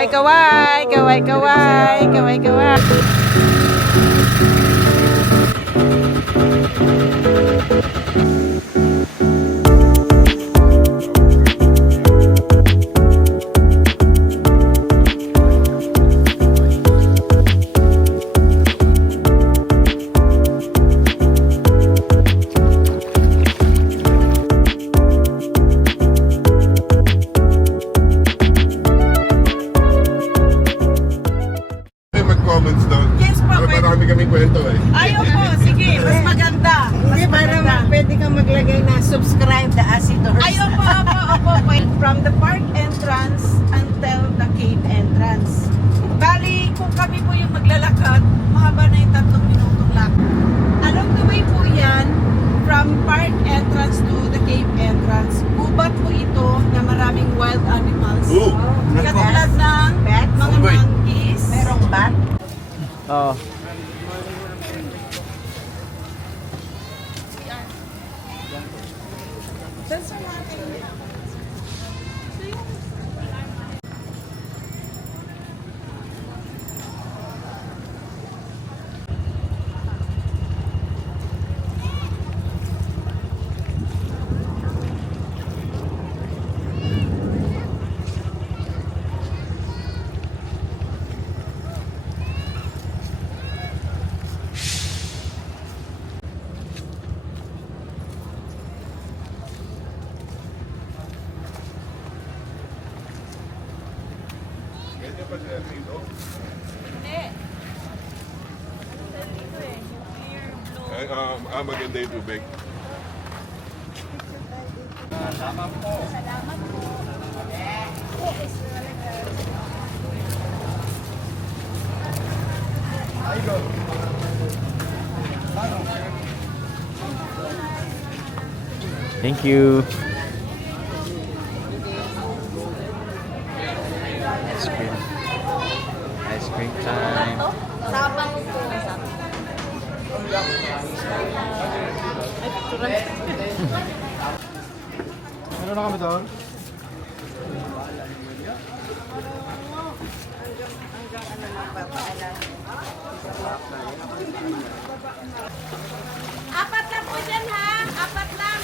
Kaway, kaway, kaway, kaway, kaway. Comments doon. Yes po, Para marami kaming kwento eh. Ayaw po, sige, mas maganda. Hindi, para pwede kang maglagay na subscribe the Acidors. Ayaw po, opo. From the park entrance until the cave entrance. Bali, kung kami po yung maglalakad, mahaba na yung 3 minutong lakad. Along the way po yan, from park entrance to the cave entrance, gubat po ito na maraming wild animals. Ooh. Katulad ng mga monkeys. Merong bat? Oo. Maganda yung tubig. Thank you. Ice cream. Ice cream time. Sabang po. Meron na kami doon? Apat lang po dyan ha. Apat lang.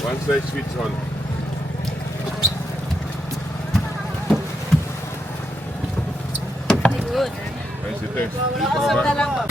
One side switch on. Good. Ayun si Tess. Dito ka ba? lang po.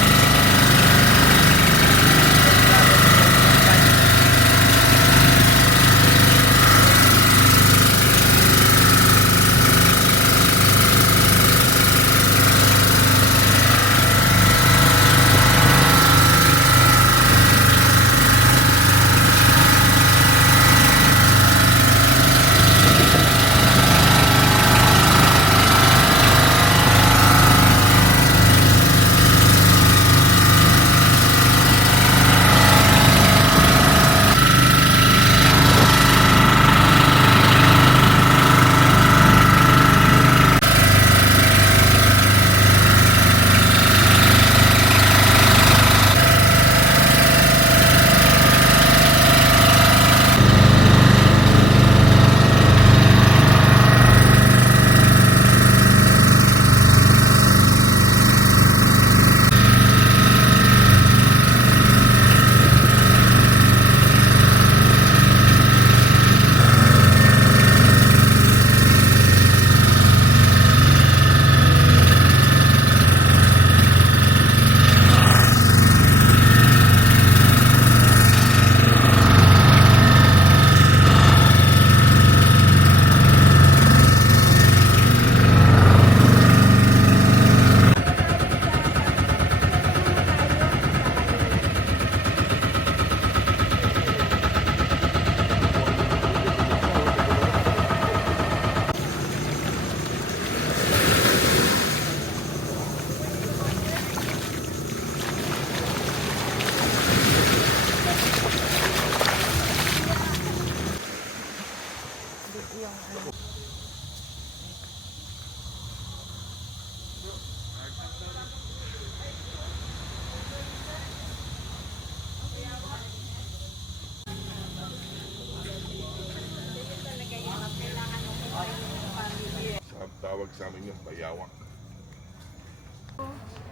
tawag sa amin yung bayawak.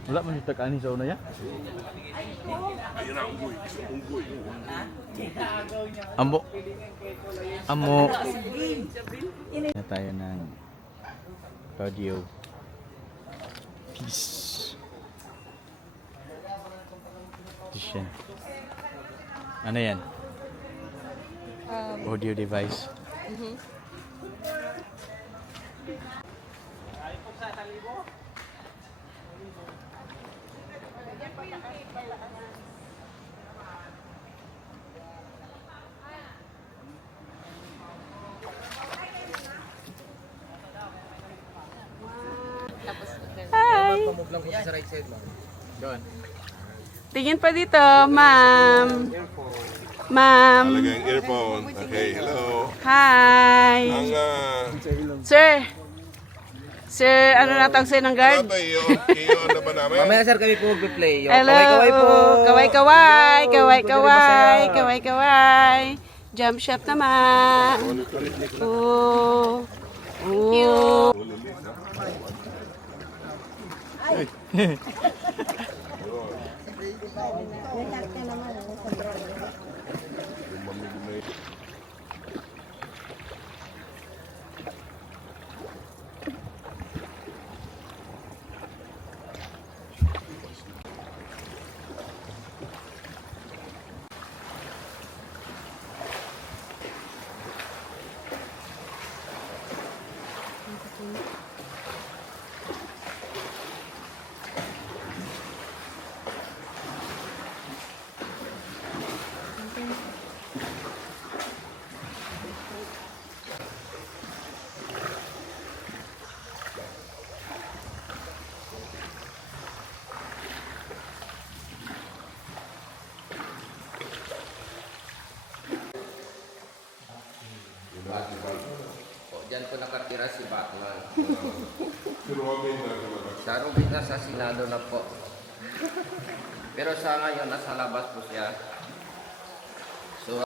Wala man yung tag-ani sa una yan. Ayun na, unggoy. Unggoy. Amo. Amo. Na tayo ng audio. Peace. Yan. Ano yan? Audio device. Hi! Pamove lang po sa right side, ma'am. Doon. Tingin pa dito, ma'am. Ma'am. Talaga yung earphone. Okay, hello. Hi. Ang, Sir. Sir, ano natang sa'yo ng guard? ano iyo na ba namin? Mamaya sir kami po mag-play. Yung Hello. kaway-kaway po. Kaway-kaway. Kaway-kaway. Kaway-kaway. Jump shot naman. Oh. Oh. O, dyan po nakatira si Batman. Si Robin na naman. Sa Rubik na sa Senado na po. Pero sa ngayon, nasa labas po siya. So,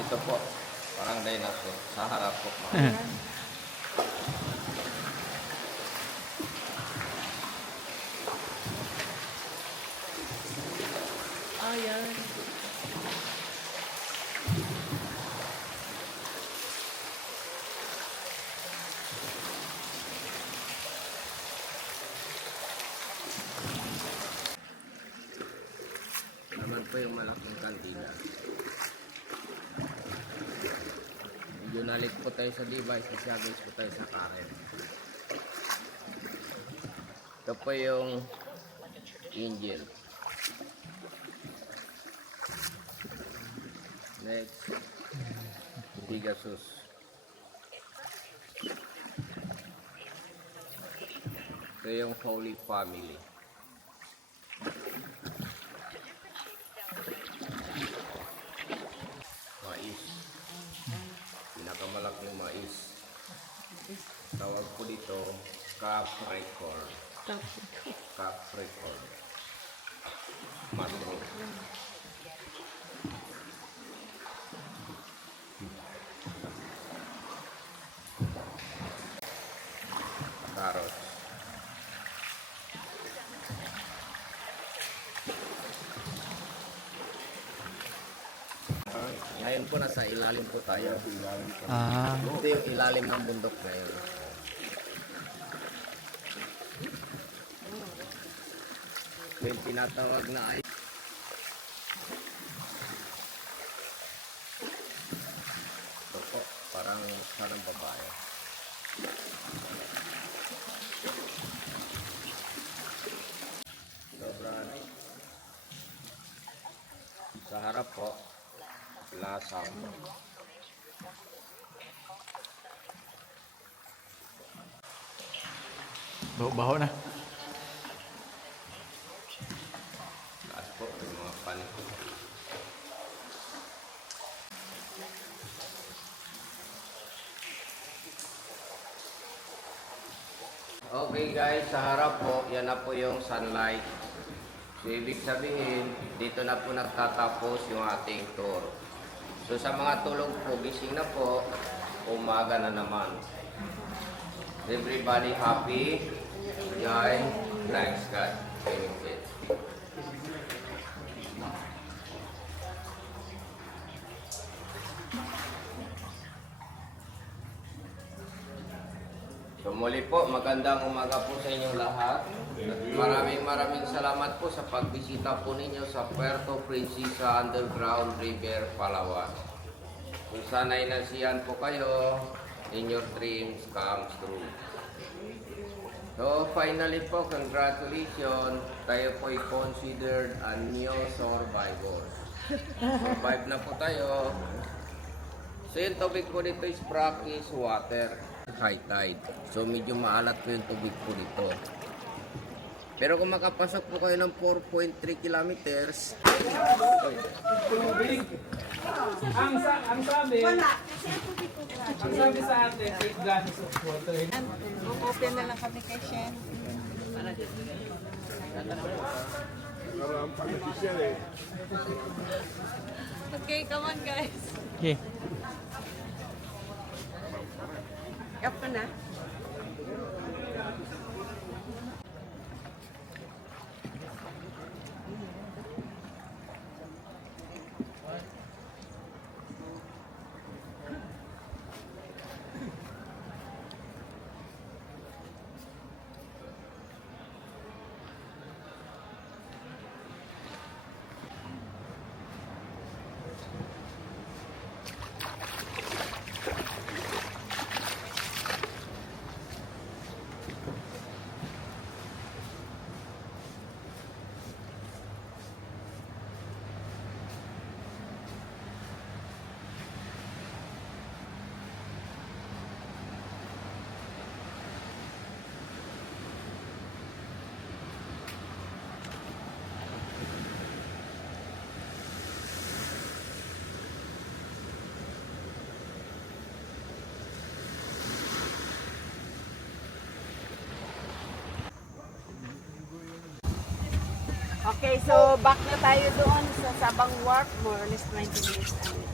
ito po, parang dinosaur. Sa harap po. Naman po yung malaking kantina. Medyo nalit po tayo sa device kasi agos po tayo sa current. Ito po yung engine. Next, Pegasus. Ito yung Holy Family. Mais. Pinakamalaking mais. Tawag po dito, Capricorn. Capricorn. Mushroom. Carrots. Ngayon po nasa ilalim po tayo. Ah. Ito yung ilalim ng bundok ngayon. Ito yung tinatawag na ay. Ito po, parang sarang babae. Sobrang sa harap po, lasang. Baho na. Taas po, yung mga pan. Okay guys, sa harap po, yan na po yung sunlight. So ibig sabihin, dito na po nagtatapos yung ating tour. So sa mga tulog po, gising na po, umaga na naman. Everybody happy? Enjoy? Thanks God. Thank you. So muli po, magandang umaga po sa inyong lahat. Maraming salamat po sa pagbisita po ninyo sa Puerto Princesa Underground River, Palawan. Kung sana'y nasiyan po kayo, in your dreams comes true. So finally po, congratulations, tayo po'y considered a new survivor. Survive na po tayo. So yung tubig po dito is brackish water, high tide. So medyo maalat po yung tubig po dito. Pero kung makapasok po kayo ng 4.3 kilometers, Ang sabi, ang sabi sa atin, 8 glasses of water. Open na lang kami kay Shen. Okay, come on guys. Okay. Kap ka na. Okay, so back na tayo doon sa Sabang Wharf. More or less 20 minutes.